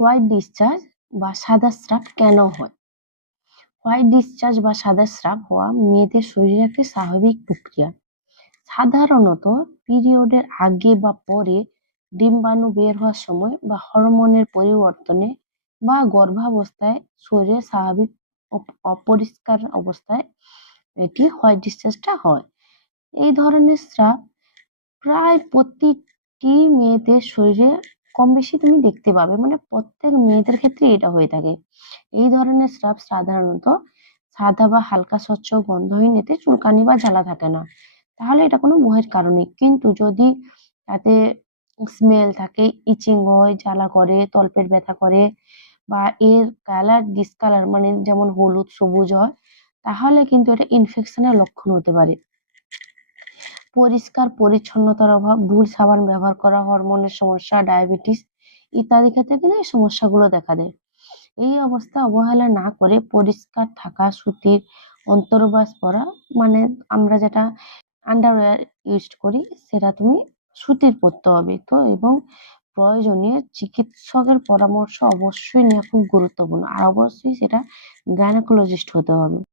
White discharge বা সাদা shrub কেন হয়? হোয়াইট ডিসচার্জ বা সাদা স্রাব হওয়া মেয়েদের শরীরে একটি স্বাভাবিক প্রক্রিয়া। সাধারণত পিরিয়ডের আগে বা পরে, ডিম্বাণু বের হওয়ার সময় বা হরমোনের পরিবর্তনে বা গর্ভাবস্থায় শরীরে স্বাভাবিক অপরিষ্কার অবস্থায় এটি হোয়াইট ডিসচার্জটা হয়। এই ধরনের স্রাব প্রায় প্রতিটি মেয়েদের শরীরে কম বেশি তুমি দেখতে পাবে, মানে প্রত্যেক মেয়েদের ক্ষেত্রে এটা হয়ে থাকে। এই ধরনের স্রাব সাধারণত সাদা বা হালকা স্বচ্ছ গন্ধহীন, এতে চুলকানি বা জ্বালা থাকে না, তাহলে এটা কোনো মোহের কারণে। কিন্তু যদি তাতে স্মেল থাকে, ইচিং হয়, জ্বালা করে, তলপেট ব্যথা করে, বা এর কালার ডিসকালার মানে যেমন হলুদ সবুজ হয়, তাহলে কিন্তু এটা ইনফেকশনের লক্ষণ হতে পারে। পরিষ্কার পরিচ্ছন্নতার অভাব, ভুল সাবান ব্যবহার করা, হরমোনের সমস্যা, ডায়াবেটিস ইত্যাদি ক্ষেত্রে কিন্তু এই সমস্যাগুলো দেখা দেয়। এই অবস্থা অবহেলা না করে পরিষ্কার থাকা, সুতির অন্তর্বাস পরা, মানে আমরা যেটা আন্ডারওয়্যার ইউজ করি সেটা তুমি সুতির পরতে হবে। তো এবং প্রয়োজনীয় চিকিৎসকের পরামর্শ অবশ্যই নেওয়া খুব গুরুত্বপূর্ণ, আর অবশ্যই সেটা গাইনোকোলজিস্ট হতে হবে।